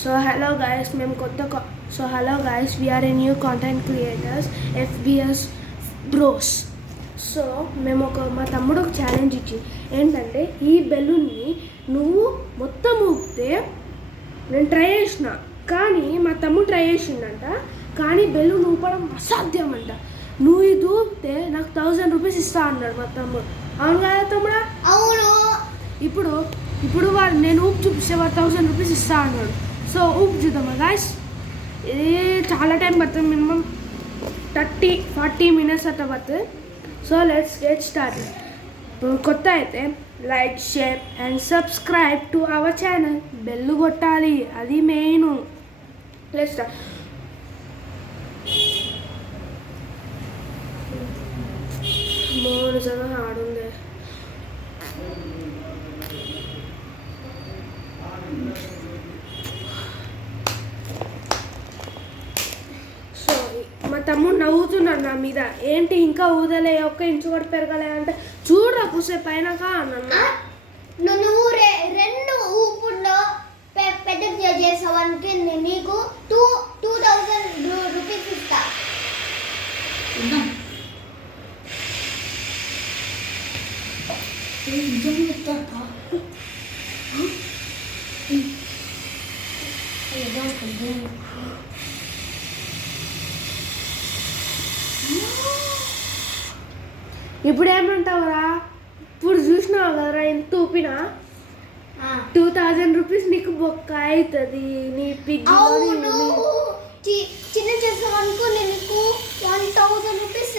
So hello guys, we are a new content creators, FBS Bros. So మేము మా తమ్ముడు ఒక ఛాలెంజ్ ఇచ్చి ఏంటంటే ఈ బెలూన్ని నువ్వు మొత్తం ఊపితే నేను ట్రై చేసిన, కానీ మా తమ్ముడు ట్రై చేసిండంట, కానీ బెలూన్ ఊపడం అసాధ్యం అంట. నువ్వు ఇది ఊపితే నాకు 1000 రూపీస్ ఇస్తా అన్నాడు మా తమ్ముడు. అవును కదా తమ్ముడా? అవును. ఇప్పుడు వాడు నేను ఊపి చూపిస్తే వాడు 1000 రూపీస్ ఇస్తా అన్నాడు. సో ఊపి చూద్దామా గాయస్? ఇది చాలా టైం పడుతుంది, మినిమం 30-40 మినిట్స్ అట్లా పడుతుంది. So let's get start. కొత్త అయితే like, share and subscribe to our channel. Bell కొట్టాలి, అది మెయిన్. Let's start. నిజంగా హార్డ్ ఉంది. మా తమ్ముడు నవ్వుతున్నాడు నా మీద, ఏంటి ఇంకా ఊదలే, ఒక్క ఇంచు కూడా పెరగలే అంటే, చూడరా కూసేపు అయినాక అన్న. నువ్వు 2 ఊపుల్లో పెద్ద చేసావానికి నీకు 2000 రూపీస్ ఇస్తా. ఇప్పుడు ఏమంటావురా? ఇప్పుడు చూసినావు కదరా ఎంత ఊపినా, 2000 రూపీస్ నీకు బొక్క అవుతుంది. నీ చిన్న చేస్తావనుకో నీకు 1000 రూపీస్,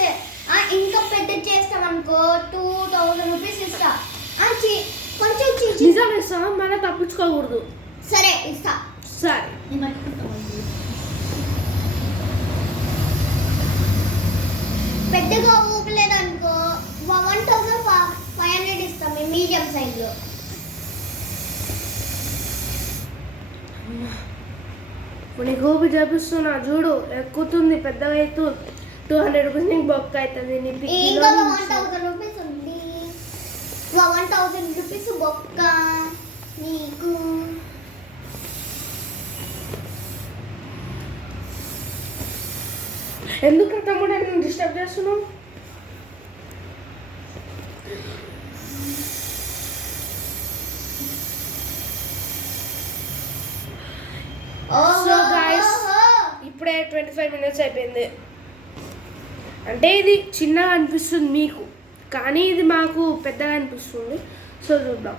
ఇంకా పెద్ద చేస్తావనుకో 2000 రూపీస్ ఇస్తా. కొంచెం నిజం ఇస్తావా? మళ్ళీ తప్పించుకోకూడదు. సరే ఇస్తా. సరే పెద్దగా ఊపలేదనుకో 1500 ఇస్తాం మీడియం సైజులో. ఇప్పుడు నీకు ఊపి చేపిస్తున్నా చూడు, ఎక్కుతుంది, పెద్దగా అవుతుంది. 200 రూపీస్ నీకు బొక్క అవుతుంది. 1000 రూపీస్ ఉంది, 1000 రూపీస్ బొక్క నీకు. ఎందుకు తమ్ముడు నన్ను డిస్టర్బ్ చేస్తున్నావు? సో గైస్, ఇప్పుడే 25 మినిట్స్ అయిపోయింది. అంటే ఇది చిన్నగా అనిపిస్తుంది మీకు, కానీ ఇది మాకు పెద్దగా అనిపిస్తుంది. సో చూద్దాం.